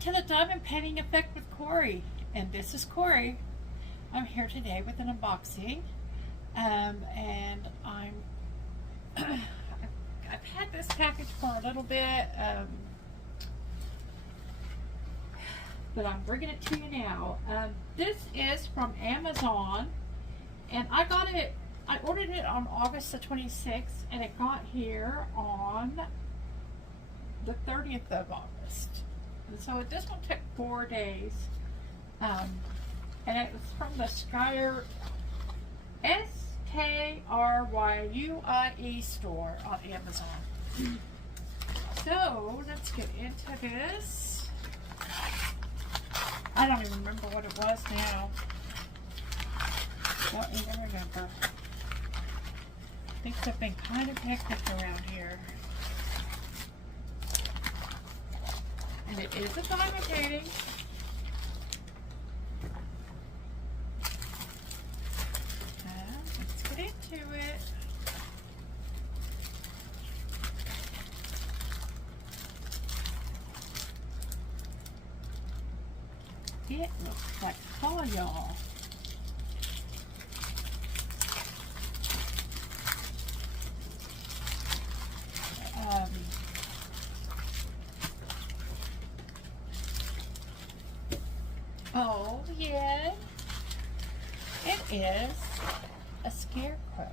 to the Diamond Painting Effect with Cori, and this is Cori. I'm here today with an unboxing, and I've had this package for a little bit, but I'm bringing it to you now. This is from Amazon, and I ordered it on August the 26th, and it got here on the 30th of August. And so this one took 4 days, and it was from the SKRYUIE store on Amazon. So let's get into this. I don't even remember what it was now. Don't even remember. Things have been kind of hectic around here. And it is a diamond painting. Let's get into it. It looks like fall, y'all. Oh, yeah. It is a scarecrow.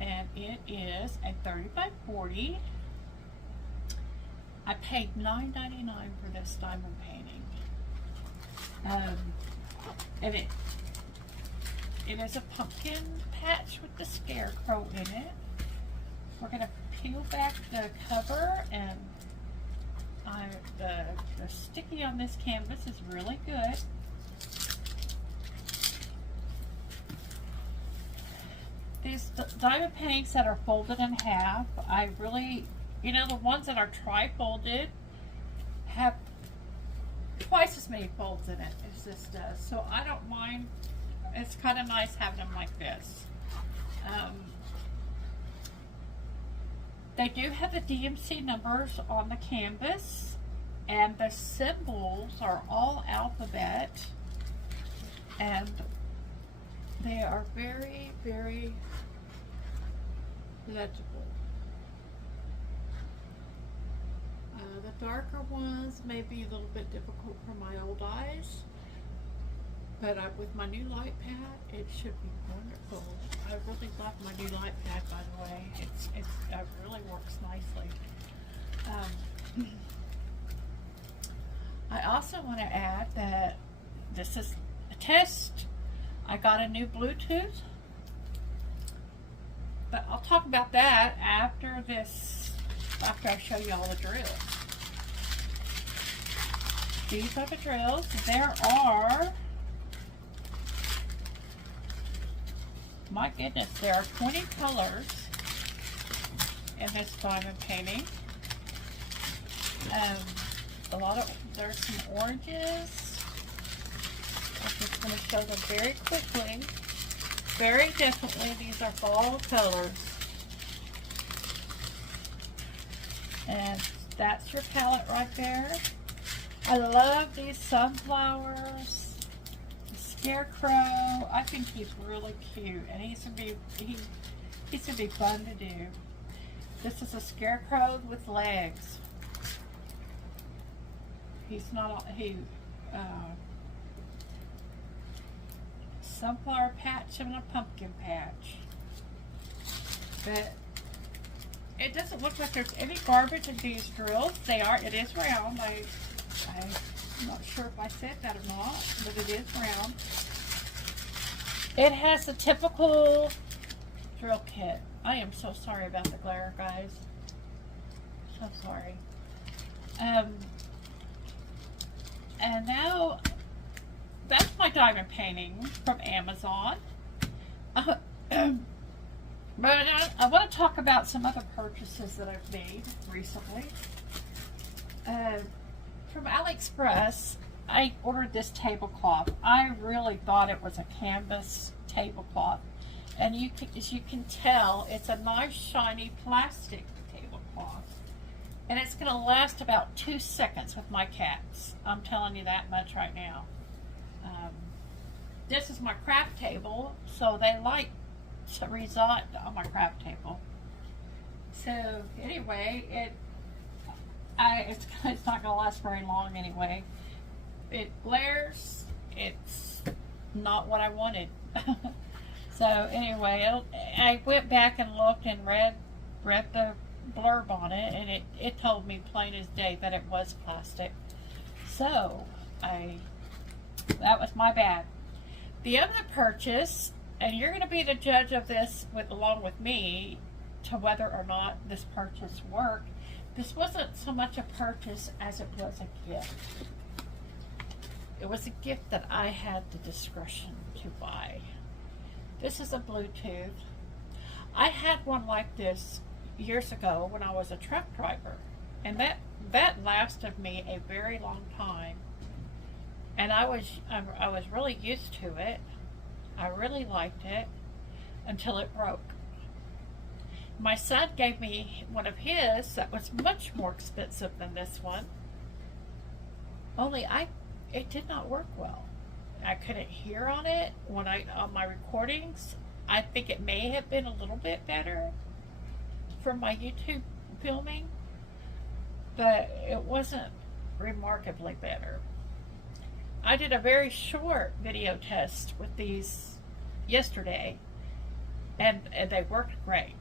And it is a 30 by 40. I paid $9.99 for this diamond painting. And it is a pumpkin patch with the scarecrow in it. We're going to peel back the cover, and the sticky on this canvas is really good. These diamond paintings that are folded in half, I really, the ones that are tri-folded have twice as many folds in it as this does. So I don't mind. It's kind of nice having them like this. They do have the DMC numbers on the canvas, and the symbols are all alphabet, and they are very, very legible. The darker ones may be a little bit difficult for my old eyes, but with my new light pad, it should be wonderful. I really love my new light pad, by the way. It really works nicely. I also want to add that this is a test. I got a new Bluetooth, but I'll talk about that after I show you all the drills. These are the drills. There are, my goodness, there are 20 colors in this diamond painting. There's some oranges. I'm just going to show them very quickly. Very definitely, these are fall colors. And that's your palette right there. I love these sunflowers. Scarecrow, I think he's really cute, and he's gonna be fun to do. This is a scarecrow with legs. He's not sunflower patch and a pumpkin patch. But it doesn't look like there's any garbage in these drills. It is round. I'm not sure if I said that or not, but it is round. It has the typical drill kit. I am so sorry about the glare, guys. So sorry. And now, that's my diamond painting from Amazon. But I want to talk about some other purchases that I've made recently. From AliExpress, I ordered this tablecloth. I really thought it was a canvas tablecloth. And you can, as you can tell, it's a nice shiny plastic tablecloth. And it's going to last about 2 seconds with my cats. I'm telling you that much right now. This is my craft table, so they like to reside on my craft table. So anyway, it's not going to last very long anyway. It glares. It's not what I wanted. So anyway, I went back and looked and read the blurb on it, and it told me plain as day that it was plastic. So that was my bad. The other purchase, and you're going to be the judge of this along with me to whether or not this purchase worked. This wasn't so much a purchase as it was a gift. It was a gift that I had the discretion to buy. This is a Bluetooth. I had one like this years ago when I was a truck driver, and that lasted me a very long time. And I was really used to it. I really liked it until it broke. My son gave me one of his that was much more expensive than this one. Only it did not work well. I couldn't hear on it on my recordings. I think it may have been a little bit better for my YouTube filming, but it wasn't remarkably better. I did a very short video test with these yesterday, and they worked great.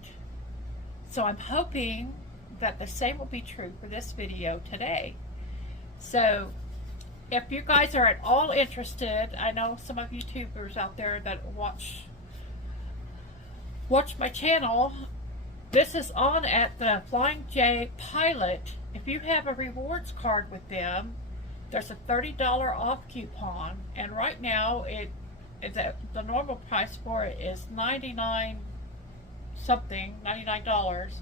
So I'm hoping that the same will be true for this video today. So if you guys are at all interested, I know some of YouTubers out there that watch my channel. This is on at the Flying J Pilot. If you have a rewards card with them, there's a $30 off coupon, and right now the normal price for it is $99 something, $99,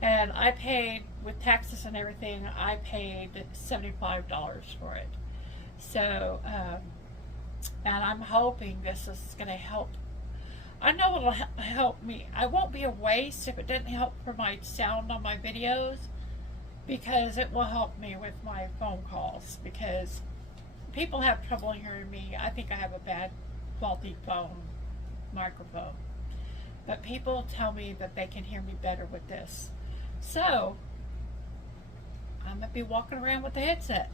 and I paid, with taxes and everything, I paid $75 for it. So and I'm hoping this is going to help. I know it'll help me. I won't be a waste if it didn't help for my sound on my videos, because it will help me with my phone calls, because people have trouble hearing me. I think I have a bad, faulty microphone. But people tell me that they can hear me better with this. So, I'm going to be walking around with the headset.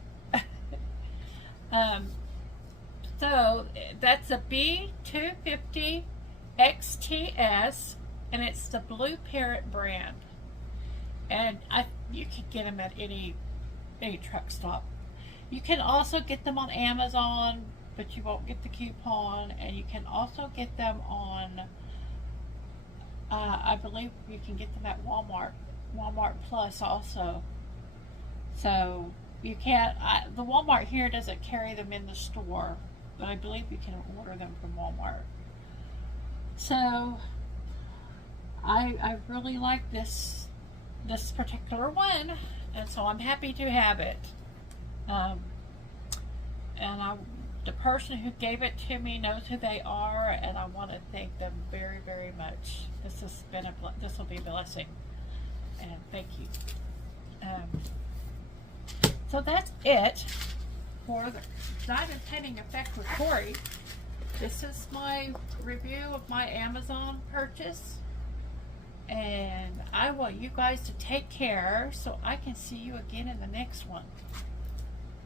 So, that's a B250 XTS, and it's the Blue Parrot brand. And you can get them at any truck stop. You can also get them on Amazon, but you won't get the coupon. And you can also get them on, I believe you can get them at Walmart Plus also. So you can't, the Walmart here doesn't carry them in the store, but I believe you can order them from Walmart. So I really like this particular one, and so I'm happy to have it. And the person who gave it to me knows who they are, and I want to thank them very, very much. This will be a blessing, and thank you. So that's it for the Night Intending Effect with Cori. This is my review of my Amazon purchase. And I want you guys to take care so I can see you again in the next one.